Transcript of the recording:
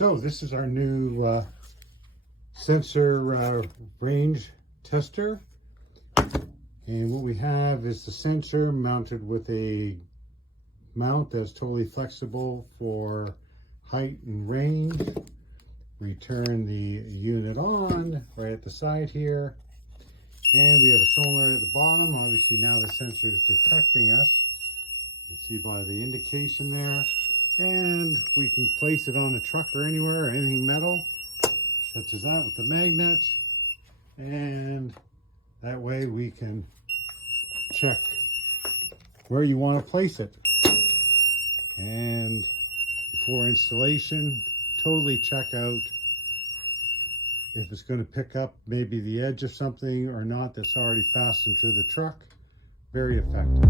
So this is our new sensor range tester, and what we have is the sensor mounted with a mount that's totally flexible for height and range. We turn the unit on right at the side here, and we have a sonar at the bottom. Obviously now the sensor is detecting us. You can see by the indication there. And we can place it on a truck or anywhere, or anything metal, such as that with the magnet. And that way we can check where you want to place it. And before installation, totally check out if it's going to pick up maybe the edge of something or not that's already fastened to the truck. Very effective.